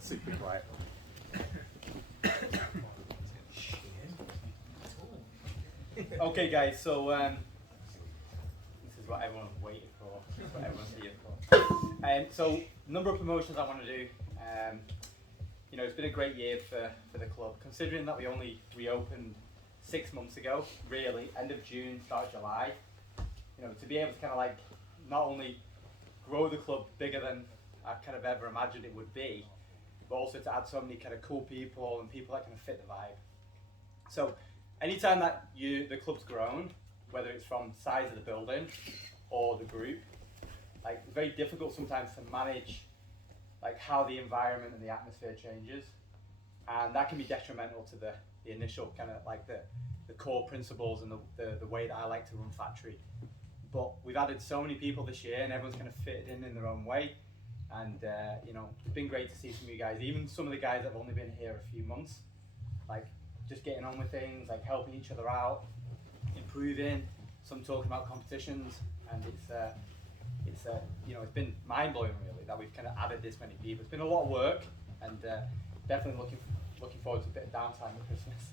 Super quiet. Okay, guys, so this is what everyone's waiting for. This is what everyone's here for. So, number of promotions I want to do. You know, it's been a great year for the club, considering that we only reopened 6 months ago, really, end of June, start of July. You know, to be able to kind of like not only grow the club bigger than I kind of ever imagined it would be, but also to add so many kind of cool people and people that kind of fit the vibe. So anytime that the club's grown, whether it's from size of the building or the group, like it's very difficult sometimes to manage like how the environment and the atmosphere changes, and that can be detrimental to the initial kind of like the core principles and the way that I like to run factory. But we've added so many people this year, and everyone's kind of fitted in their own way. And you know, it's been great to see some of you guys, even some of the guys that have only been here a few months, like just getting on with things, like helping each other out, improving. Some talking about competitions, and it's you know, it's been mind blowing really that we've kind of added this many people. It's been a lot of work, and definitely looking forward to a bit of downtime at Christmas.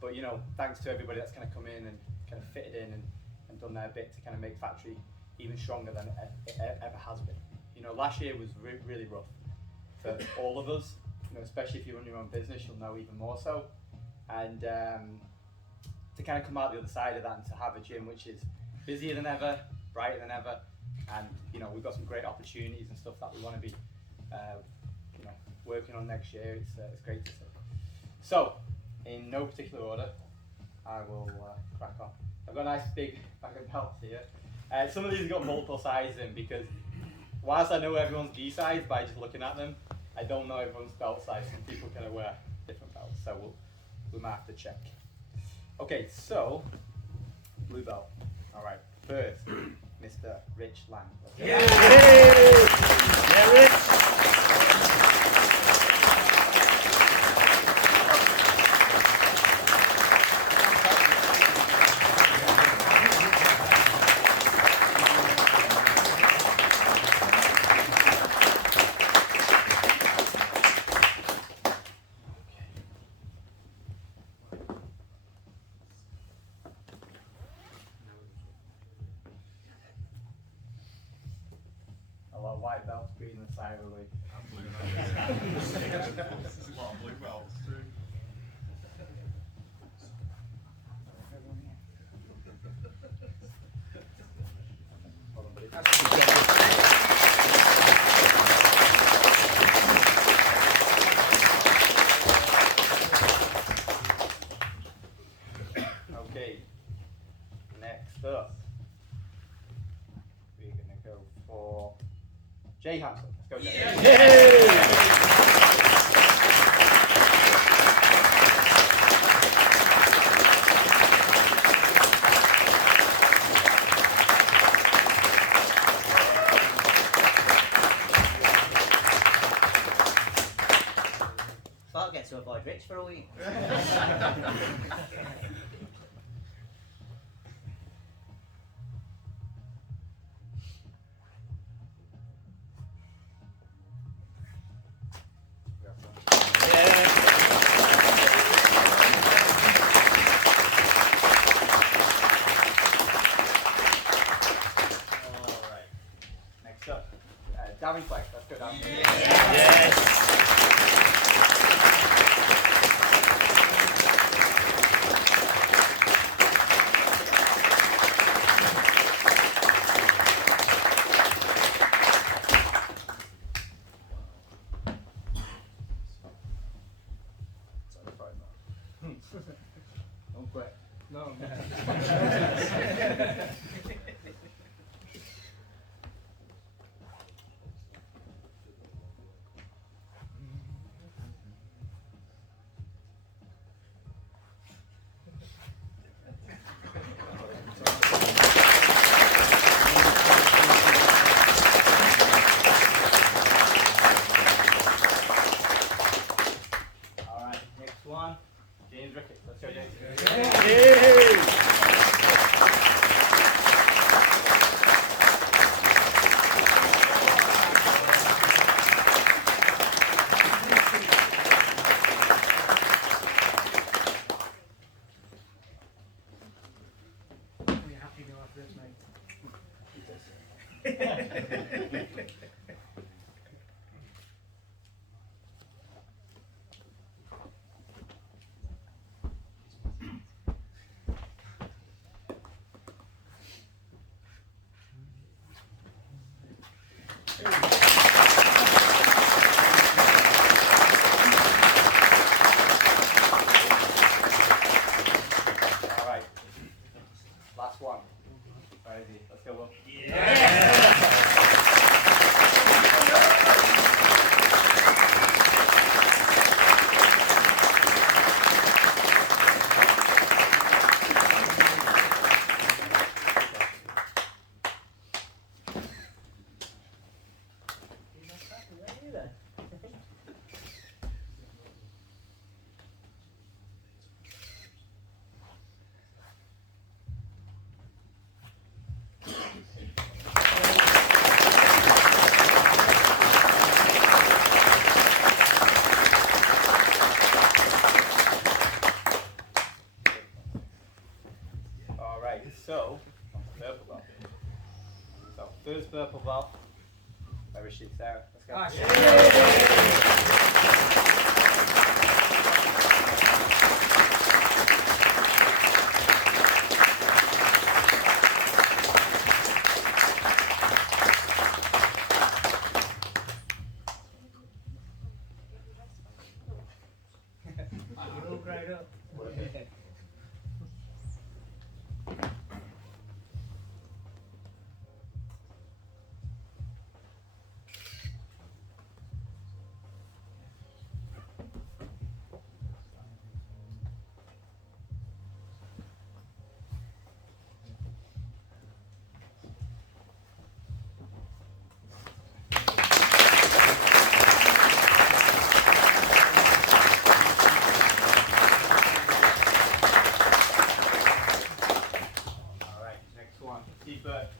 But you know, thanks to everybody that's kind of come in and kind of fitted in and done their bit to kind of make factory even stronger than it ever has been. You know, last year was really rough for all of us. You know, especially if you run your own business, you'll know even more so. And to kind of come out the other side of that and to have a gym which is busier than ever, brighter than ever, and you know, we've got some great opportunities and stuff that we want to be you know, working on next year. It's great to see. So, in no particular order, I will crack on. I've got a nice big bag of belts here. Some of these have got multiple sizes in, because whilst I know everyone's gi size by just looking at them, I don't know everyone's belt size. Some people kind of wear different belts, so we might have to check. Okay, so blue belt. All right, first, Mr. Rich Lang. Yeah, Rich. A lot of white belts being the side of the league. There's a lot of blue belts too. Okay, next up, we're going to go for Jay Hampson. Let's go, Jay. So I'll get to avoid Rich for a week. Next up, Davin Flex. Let's go down. Yes. Don't quit. No. All right, next one, James Ricketts. Let's go, James. Yay. Alright. Last one. Crazy. Let's go up. Alright, so, purple belt. So, first purple belt. Where is she? Sarah, let's go. Alright, next one. Deep breath.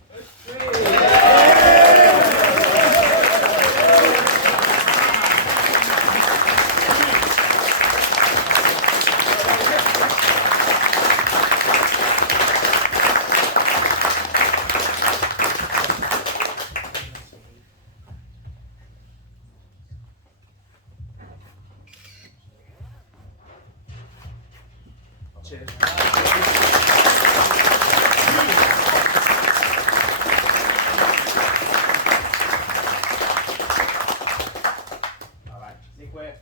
Alright, deep breath.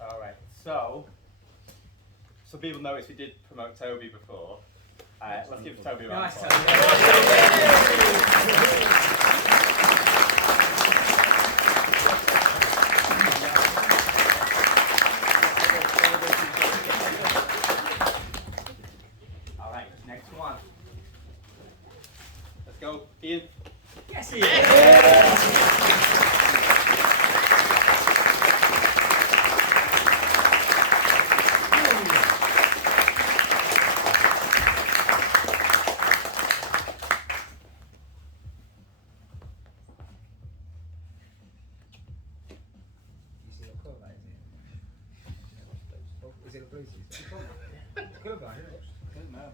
Alright, so some people noticed we did promote Toby before. Let's give Toby a round of applause. Alright, next one. Let's go, Ian. Yes, he is. Is it a blue? It's good, man. Doesn't matter,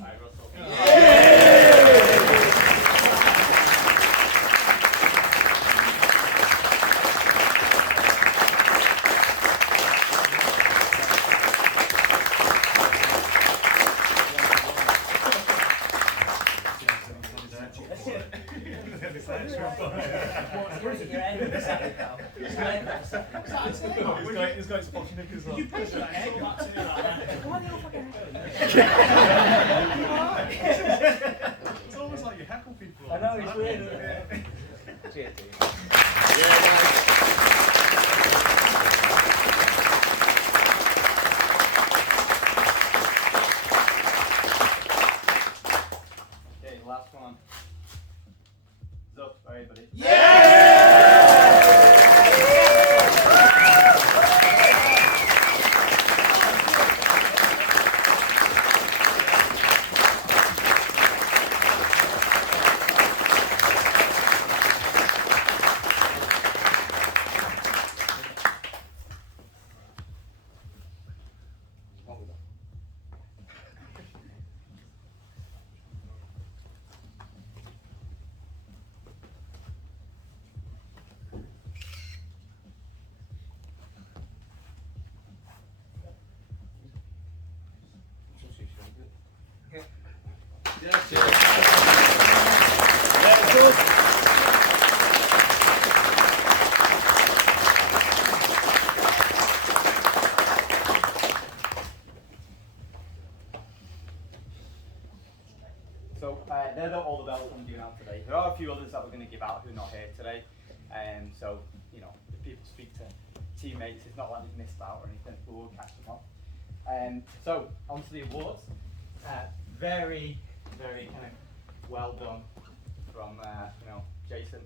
Alright, Russell. Send us extra. Your head with a second, pal. Your head with a second. He's got his spotty knickers on. You push that head back to me like that. Why the hell fucking It's almost like you heckle people. I know, it's weird, isn't it? Cheers, dude. Okay, last one. Zup, alright, buddy. So they're all the belts I'm giving out today. There are a few others that we're going to give out who are not here today. So, you know, if people speak to teammates, it's not like they've missed out or anything, but we'll catch them up. So, on to the awards. Very kind of well done from, you know, Jason.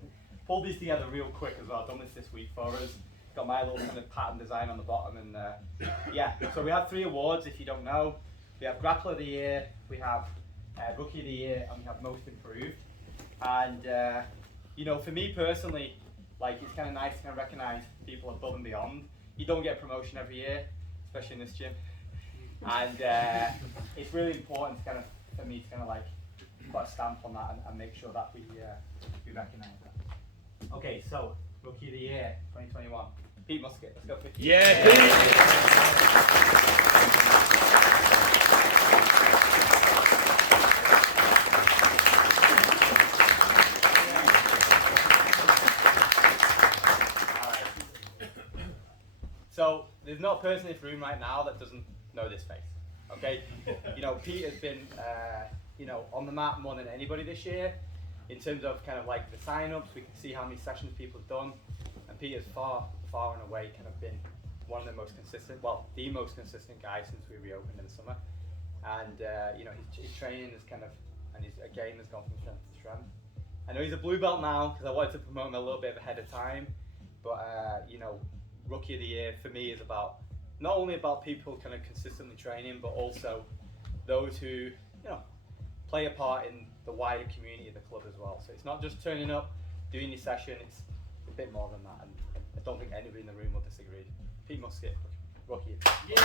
Pulled these together real quick as well. Done this week for us. Got my little kind of pattern design on the bottom, and yeah. So we have 3 awards. If you don't know, we have Grappler of the Year, we have Rookie of the Year, and we have Most Improved. And you know, for me personally, like, it's kind of nice to kind of recognise people above and beyond. You don't get promotion every year, especially in this gym, and it's really important to kind of, for me to kind of like put a stamp on that and make sure that we recognise that. Okay, so Rookie of the Year 2021, Pete Musket. Let's go. 50. Yeah, Pete. So there's not a person in this room right now that doesn't know this face, okay? You know, Pete has been, you know, on the map more than anybody this year in terms of kind of like the sign-ups. We can see how many sessions people have done, and Pete has far and away kind of been one of the most consistent, well, the most consistent guy since we reopened in the summer. And you know, his training is kind of, and his game has gone from strength to strength. I know he's a blue belt now because I wanted to promote him a little bit ahead of time, but you know, Rookie of the Year for me is about not only about people kind of consistently training, but also those who, you know, play a part in the wider community of the club as well. So it's not just turning up, doing your session, it's a bit more than that, and I don't think anybody in the room will disagree. Pete Musket, Rookie of the Year.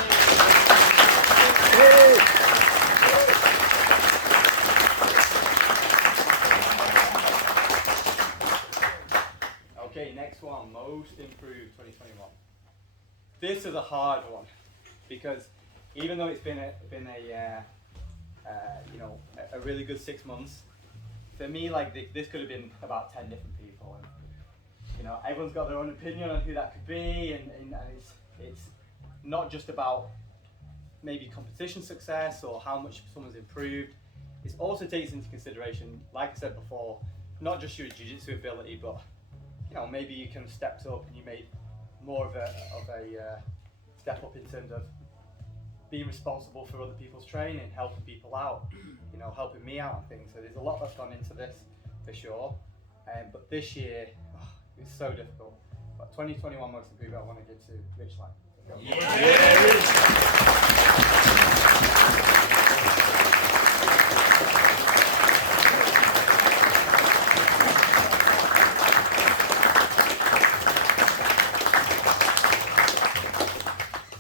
Okay, next one, Most Improved 2021. This is a hard one because even though it's been a you know, a really good 6 months, for me, like, this could have been about 10 different people, and you know, everyone's got their own opinion on who that could be, and it's not just about maybe competition success or how much someone's improved. It also takes into consideration, like I said before, not just your jiu-jitsu ability, but you know, maybe you kind of stepped up and you made more of a step up in terms of being responsible for other people's training, helping people out, you know, helping me out and things. So there's a lot that's gone into this for sure. But this year, it was so difficult. But 2021 Most Improved, I want to give to Rich Lang.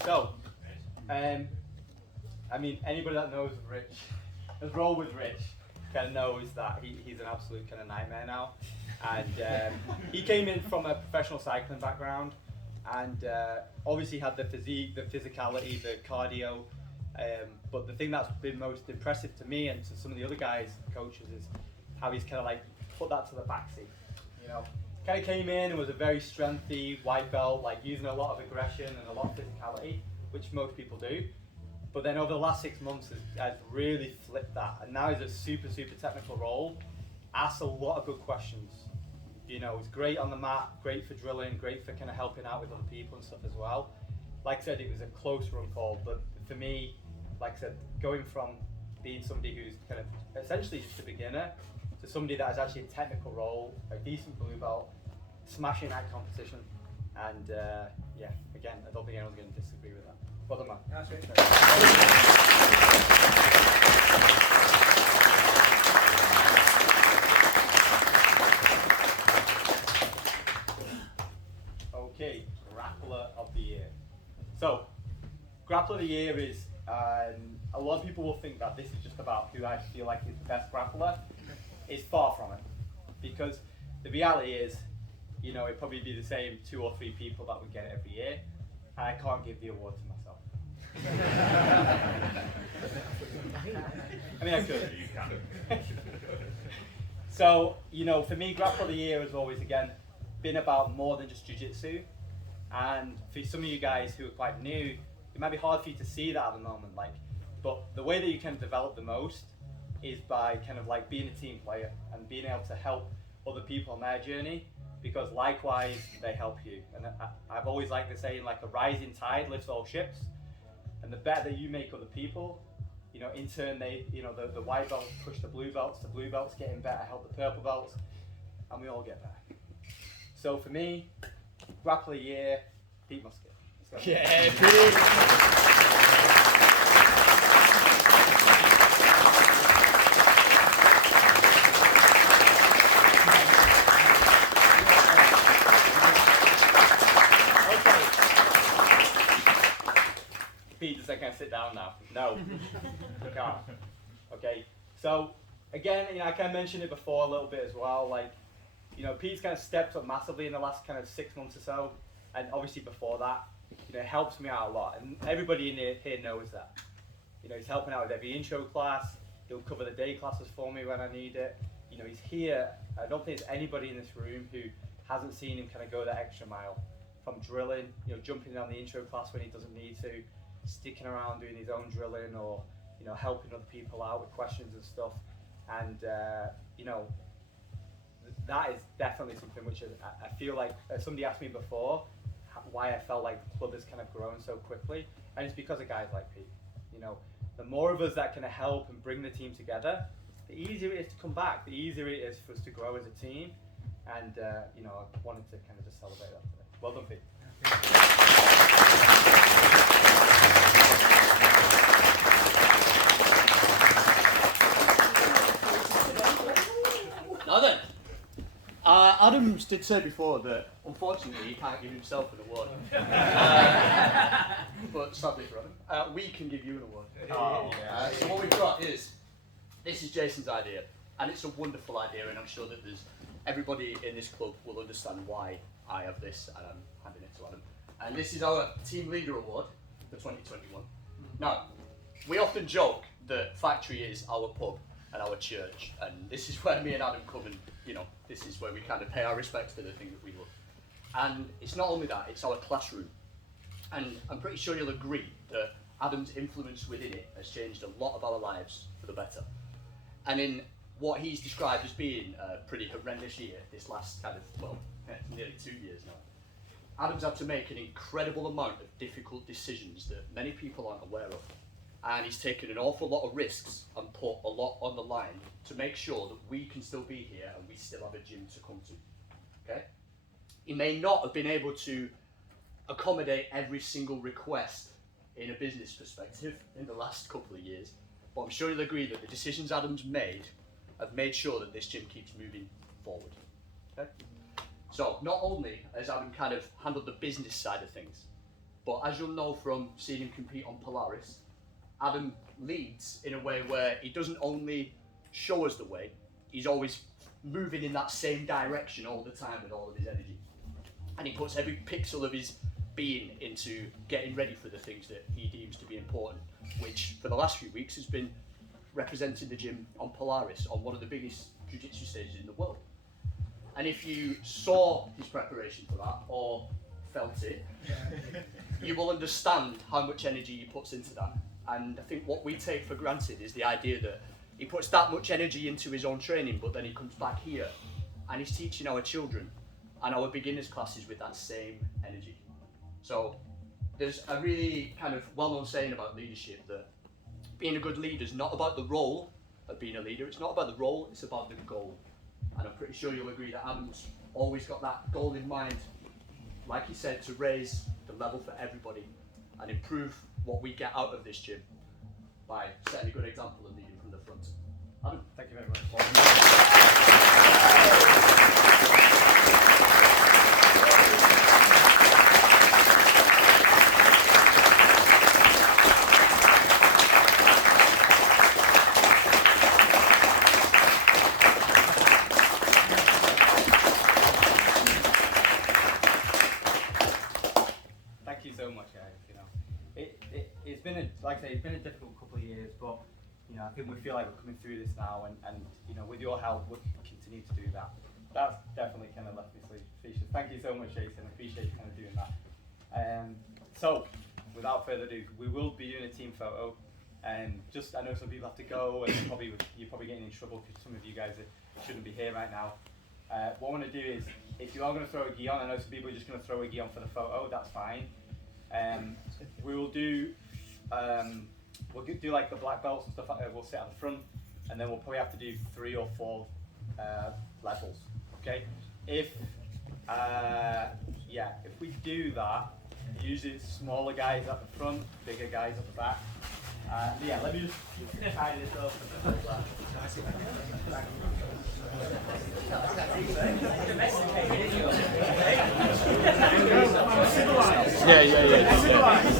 So, I mean, anybody that knows Rich, has rolled with Rich, kind of knows that he's an absolute kind of nightmare now. And he came in from a professional cycling background, and obviously had the physique, the physicality, the cardio. But the thing that's been most impressive to me and to some of the other guys, coaches, is how he's kind of like put that to the backseat. You know, kind of came in and was a very strengthy white belt, like using a lot of aggression and a lot of physicality, which most people do. But then over the last 6 months has really flipped that, and now he's a super technical role, asks a lot of good questions. You know, he's great on the mat, great for drilling, great for kind of helping out with other people and stuff as well. Like I said, it was a close run call, but for me, like I said, going from being somebody who's kind of essentially just a beginner to somebody that has actually a technical role, a decent blue belt, smashing that competition, and yeah, again, I don't think anyone's going to disagree with that. Well done, man. That's great. Okay, Grappler of the Year. So, Grappler of the Year is, a lot of people will think that this is just about who I feel like is the best grappler. It's far from it. Because the reality is, you know, it'd probably be the same 2 or 3 people that would get it every year. And I can't give the award to myself. I mean, I could. So, you know, for me, Grappler of the Year has always, again, been about more than just jiu-jitsu. And for some of you guys who are quite new, it might be hard for you to see that at the moment. Like, but the way that you can develop the most is by kind of like being a team player and being able to help other people on their journey, because likewise they help you. And I've always liked the saying, like, a rising tide lifts all ships. And the better that you make other people, you know, in turn they, you know, the white belts push the blue belts getting better, help the purple belts, and we all get better. So for me, Grappler of the Year, Pete Musket. Yeah, Pete. Just like, can I sit down now? No, you can't. Okay, so again, you know, I kind of mentioned it before a little bit as well. Like, you know, Pete's kind of stepped up massively in the last kind of 6 months or so, and obviously before that, you know, it helps me out a lot, and everybody in here knows that. You know, he's helping out with every intro class. He'll cover the day classes for me when I need it. You know, he's here. I don't think there's anybody in this room who hasn't seen him kind of go that extra mile, from drilling, you know, jumping on the intro class when he doesn't need to, sticking around doing his own drilling, or, you know, helping other people out with questions and stuff. And you know, that is definitely something which I feel like, somebody asked me before why I felt like the club has kind of grown so quickly, and it's because of guys like Pete. You know, the more of us that can help and bring the team together, the easier it is to come back, the easier it is for us to grow as a team. And you know, I wanted to kind of just celebrate that today. Well done, Pete. Now then, Adams did say before that unfortunately he can't give himself an award. But sadly for Adam, we can give you an award. So what we've got is, this is Jason's idea, and it's a wonderful idea, and I'm sure that everybody in this club will understand why I have this, and I'm handing it to Adam. And this is our Team Leader Award for 2021. Now, we often joke that Factory is our pub and our church, and this is where me and Adam come, and, you know, this is where we kind of pay our respects to the thing that we love. And it's not only that, it's our classroom. And I'm pretty sure you'll agree that Adam's influence within it has changed a lot of our lives for the better. And in what he's described as being a pretty horrendous year, this last kind of, well, nearly 2 years now, Adam's had to make an incredible amount of difficult decisions that many people aren't aware of. And he's taken an awful lot of risks and put a lot on the line to make sure that we can still be here and we still have a gym to come to. Okay? He may not have been able to accommodate every single request in a business perspective in the last couple of years, but I'm sure you'll agree that the decisions Adam's made have made sure that this gym keeps moving forward. Okay? So not only has Adam kind of handled the business side of things, but as you'll know from seeing him compete on Polaris, Adam leads in a way where he doesn't only show us the way, he's always moving in that same direction all the time with all of his energy. And he puts every pixel of his being into getting ready for the things that he deems to be important, which for the last few weeks has been representing the gym on Polaris, on one of the biggest jiu-jitsu stages in the world. And if you saw his preparation for that, or felt it, you will understand how much energy he puts into that. And I think what we take for granted is the idea that he puts that much energy into his own training, but then he comes back here and he's teaching our children and our beginners classes with that same energy. So there's a really kind of well-known saying about leadership that being a good leader is not about the role of being a leader, it's not about the role, it's about the goal. And I'm pretty sure you'll agree that Adam's always got that goal in mind, like he said, to raise the level for everybody and improve what we get out of this gym by setting a good example and leading from the front. Adam? Thank you very much. Thank you so much, guys. You know, it's been a difficult couple of years, but you know, I think we feel like we're coming through this now, and you know, with your help, we'll continue to do that. That's definitely kind of left me speechless. Thank you so much, Jason. I appreciate you kind of doing that. So, without further ado, we will be doing a team photo. And I know some people have to go, and you're probably getting in trouble because some of you guys shouldn't be here right now. What I want to do is, if you are going to throw a gi on, I know some people are just going to throw a gi on for the photo. That's fine. We will do. We'll do like the black belts and stuff like that. We'll sit at the front, and then we'll probably have to do 3 or 4 levels. Okay. If we do that, usually it's smaller guys at the front, bigger guys at the back. Yeah, let me just tie this up. Yeah.